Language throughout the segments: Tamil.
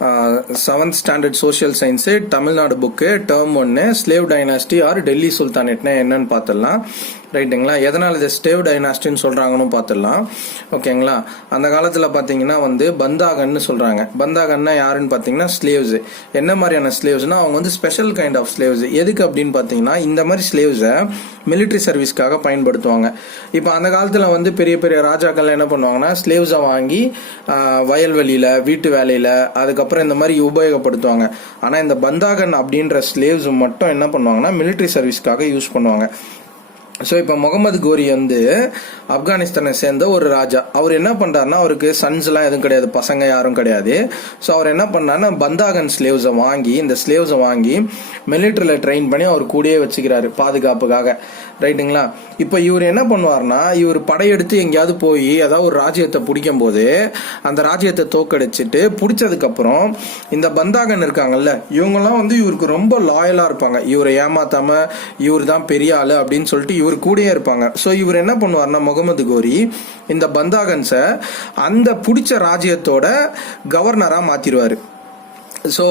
7th standard social science Tamil Nadu book term 1 slave dynasty or Delhi சுல்தானேட்னா என்னன்னு பார்த்துடலாம். ரைட்டுங்களா? எதனால் இதை ஸ்லேவ் டைனாஸ்டின்னு சொல்கிறாங்கன்னு பார்த்துடலாம். ஓகேங்களா? அந்த காலத்தில் பார்த்தீங்கன்னா பந்தாகன்னு சொல்கிறாங்க. பந்தாகன்னா யாருன்னு பார்த்தீங்கன்னா ஸ்லேவ்ஸு. என்ன மாதிரியான ஸ்லேவ்ஸ்னா அவங்க ஸ்பெஷல் கைண்ட் ஆஃப் ஸ்லேவ்ஸ். எதுக்கு அப்படின்னு பார்த்தீங்கன்னா இந்த மாதிரி ஸ்லேவ்ஸை மிலிட்ரி சர்வீஸ்க்காக பயன்படுத்துவாங்க. இப்போ அந்த காலத்தில் பெரிய பெரிய ராஜாக்கள் என்ன பண்ணுவாங்கன்னா ஸ்லேவ்ஸை வாங்கி வயல்வெளியில் வீட்டு வேலையில் அதுக்கப்புறம் இந்த மாதிரி உபயோகப்படுத்துவாங்க. ஆனால் இந்த பந்தாகன் அப்படின்ற ஸ்லேவ்ஸ் மட்டும் என்ன பண்ணுவாங்கன்னா மிலிட்ரி சர்வீஸ்க்காக யூஸ் பண்ணுவாங்க. ஸோ இப்போ முகமது கோரி ஆப்கானிஸ்தானை சேர்ந்த ஒரு ராஜா. அவர் என்ன பண்ணுறாருன்னா அவருக்கு சன்ஸ்லாம் எதுவும் கிடையாது, பசங்க யாரும் கிடையாது. ஸோ அவர் என்ன பண்ணாருன்னா பந்தாகன் ஸ்லேவ்ஸை வாங்கி மிலிட்ரியில் ட்ரெயின் பண்ணி அவர் கூடயே வச்சுக்கிறாரு பாதுகாப்புக்காக. ரைட்டுங்களா? இப்போ இவர் என்ன பண்ணுவார்னா இவர் படையெடுத்து எங்கேயாவது போய் ஏதாவது ஒரு ராஜ்யத்தை பிடிக்கும் போது அந்த ராஜ்யத்தை தோக்கடிச்சிட்டு பிடிச்சதுக்கப்புறம் இந்த பந்தாகன் இருக்காங்கல்ல இவங்கெல்லாம் இவருக்கு ரொம்ப லாயலாக இருப்பாங்க. இவரை ஏமாத்தாம இவர் தான் பெரிய ஆளு அப்படின்னு சொல்லிட்டு இவர் கூடயே இருப்பாங்க. ஸோ இவர் என்ன பண்ணுவார்னா முகமது கோரி இந்த பந்தாகன்ஸை அந்த பிடிச்ச ராஜ்யத்தோட கவர்னராக மாற்றிடுவார். ஸோ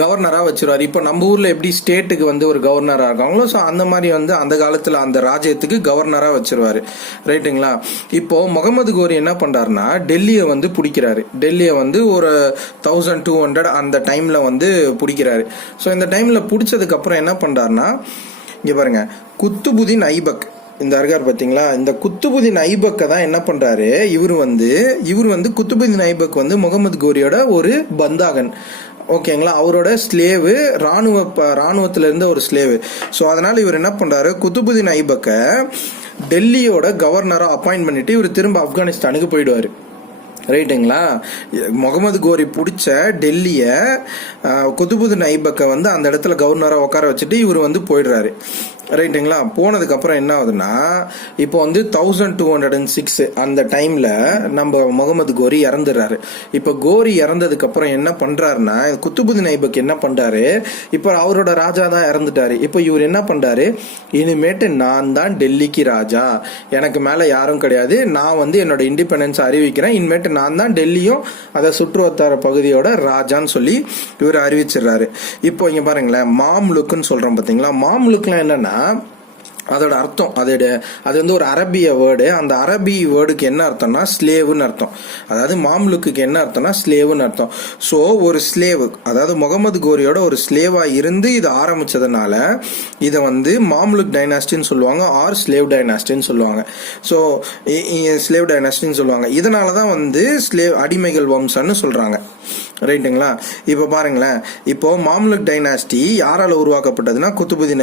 கவர்னராக வச்சிருவார். இப்போ நம்ம ஊரில் எப்படி ஸ்டேட்டுக்கு ஒரு கவர்னராக இருக்காங்களோ ஸோ அந்த மாதிரி அந்த காலத்தில் அந்த ராஜ்யத்துக்கு கவர்னராக வச்சிருவாரு. ரைட்டுங்களா? இப்போ முகமது கோரி என்ன பண்ணுறாருனா டெல்லியை பிடிக்கிறாரு. டெல்லியை ஒரு 1200 அந்த டைமில் பிடிக்கிறாரு. ஸோ இந்த டைமில் பிடிச்சதுக்கப்புறம் என்ன பண்ணுறாருனா இங்கே பாருங்க, குத்துபுதீன் ஐபக் இந்த இருக்கார் பார்த்தீங்களா, இந்த குத்துபுதீன் ஐபக்கை தான் என்ன பண்ணுறாரு இவர் குத்துபுதீன் ஐபக் முகமது கோரியோட ஒரு பந்தாகன். ஓகேங்களா? அவரோட ஸ்லேவு, ராணுவத்துல இருந்த ஒரு ஸ்லேவு. ஸோ அதனால இவர் என்ன பண்றாரு, குத்துபுதீன் ஐபக்கை டெல்லியோட கவர்னரா அப்பாயிண்ட் பண்ணிட்டு இவர் திரும்ப ஆப்கானிஸ்தானுக்கு போயிடுவாரு. ரைட்டுங்களா? முகமது கோரி பிடிச்ச டெல்லியை குத்துபுதீன் ஐபக்கை அந்த இடத்துல கவர்னராக உட்கார வச்சுட்டு இவர் போயிடுறாரு. ரைட்டுங்களா? போனதுக்கப்புறம் என்ன ஆகுதுன்னா இப்போ 1206 அந்த டைமில் நம்ம முகமது கோரி இறந்துடுறாரு. இப்போ கோரி இறந்ததுக்கப்புறம் என்ன பண்ணுறாருன்னா குத்துபுதீன் ஐபக் என்ன பண்ணுறாரு, இப்போ அவரோட ராஜா தான் இறந்துட்டாரு. இப்போ இவர் என்ன பண்ணுறாரு, இனிமேட்டு நான் தான் டெல்லிக்கு ராஜா, எனக்கு மேலே யாரும் கிடையாது, நான் என்னோட இண்டிபெண்டன்ஸ் அறிவிக்கிறேன், இனிமேட்டு நான் தான் டெல்லியும் அதை சுற்றுவட்டார பகுதியோட ராஜான்னு சொல்லி இவர் அறிவிச்சிடுறாரு. இப்போ இங்கே பாருங்களேன், மாம்லுக்குன்னு சொல்கிறோம் பார்த்தீங்களா. மாம்லுக்லாம் என்னன்னா அதோட அர்த்தம் அது ஒரு அரபிய வேர்டு. அந்த அரபி வேர்டுக்கு என்ன அர்த்தம்னா ஸ்லேவுன்னு அர்த்தம். அதாவது மாம்லுக்கு என்ன அர்த்தம்னா ஸ்லேவுன்னு அர்த்தம். ஸோ ஒரு ஸ்லேவு, அதாவது முகமது கோரியோட ஒரு ஸ்லேவா இருந்து இது ஆரம்பிச்சதுனால இதை மாம்லுக் டைனாஸ்டின்னு சொல்லுவாங்க, ஆர் ஸ்லேவ் டைனாஸ்டின்னு சொல்லுவாங்க. ஸோ ஸ்லேவ் டைனாஸ்டின்னு சொல்லுவாங்க. இதனால தான் ஸ்லேவ் அடிமைகள் வம்சம்னு சொல்றாங்க. ரைட்டுங்களா? இப்போ பாருங்களேன், இப்போ மாம்லுக் டைனாஸ்டி யாரால உருவாக்கப்பட்டதுன்னா குத்துபுதீன்